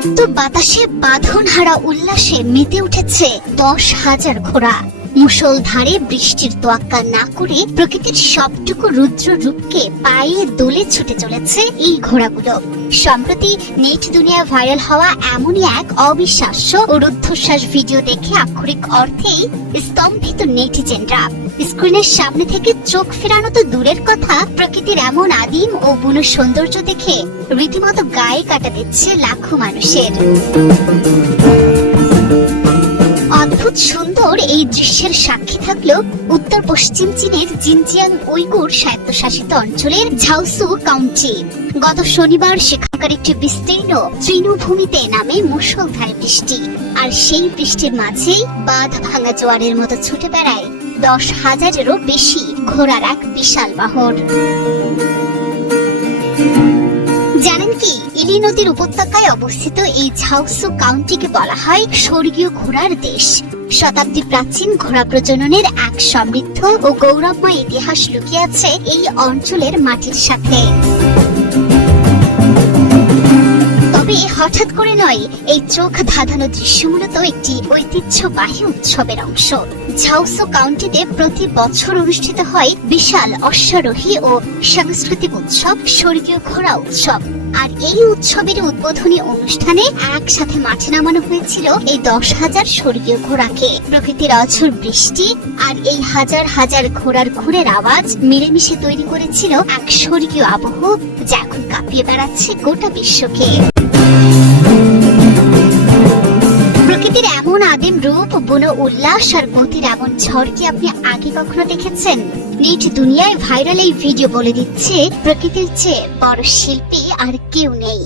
মুক্ত বাতাসে বাঁধন হারা উল্লাসে মেতে উঠেছে 10,000 ঘোড়া। মুষলধারে বৃষ্টির তোয়াক্কা না করে প্রকৃতির সবটুকু রুদ্র রূপকে পায়ে দোলে ছুটে চলেছে এই ঘোড়াগুলো। সম্প্রতি নেট দুনিয়ায় ভাইরাল হওয়া এমনই এক অবিশ্বাস্য ও রুদ্ধশ্বাস ভিডিও দেখে আক্ষরিক অর্থেই স্তম্ভিত নেটিজেনরা। স্ক্রিনের সামনে থেকে চোখ ফেরানো তো দূরের কথা, প্রকৃতির এমন আদিম ও বুনো সৌন্দর্য দেখে রীতিমতো গায়ে কাটা দিচ্ছে লাখো মানুষের। অদ্ভুত সুন্দর এই দৃশ্যের সাক্ষী থাকলো উত্তর পশ্চিম চীনের জিনজিয়াং উইগুর স্বায়ত্তশাসিত অঞ্চলের ঝাওসু কাউন্টি। গত শনিবার সেখানকার একটি বিস্তীর্ণ তৃণভূমিতে নামে মুষলধারে বৃষ্টি, আর সেই বৃষ্টির মাঝেই বাঁধ ভাঙা জোয়ারের মতো ছুটে বেড়ায় 10,000-এরও বেশি ঘোড়ার এক বিশাল বাহন। জানেন কি, ইলি নদীর উপত্যকায় অবস্থিত এই ঝাওসু কাউন্টিকে বলা হয় স্বর্গীয় ঘোড়ার দেশ। শতাব্দী প্রাচীন ঘোড়া প্রজননের এক সমৃদ্ধ ও গৌরবময় ইতিহাস লুকিয়ে আছে এই অঞ্চলের মাটির সাথে। তবে হঠাৎ করে নয়, এই চোখ ধাঁধানো দৃশ্য মূলত একটি ঐতিহ্যবাহী উৎসবের অংশ। ঝাওসু কাউন্টিতে প্রতি বছর অনুষ্ঠিত হয় বিশাল অশ্বারোহী ও সাংস্কৃতিক উৎসব স্বর্গীয় ঘোড়া উৎসব। আর এই উৎসবের উদ্বোধনী অনুষ্ঠানে একসাথে মাঠে নামানো হয়েছিল এই 10,000 স্বর্গীয় ঘোড়াকে। প্রকৃতির অঝোর বৃষ্টি আর এই হাজার হাজার ঘোড়ার খুরের আওয়াজ মিলেমিশে তৈরি করেছিল এক স্বর্গীয় আবহ, যা এখন কাঁপিয়ে বেড়াচ্ছে গোটা বিশ্বকে। প্রকৃতির এমন আদিম রূপ, বুনো উল্লাস আর গতির এমন ঝড় কি আপনি আগে কখনো দেখেছেন? নেট দুনিয়ায় ভাইরাল এই ভিডিও বলে দিচ্ছে প্রকৃতির চেয়ে বড় শিল্পী আর কেউ নেই।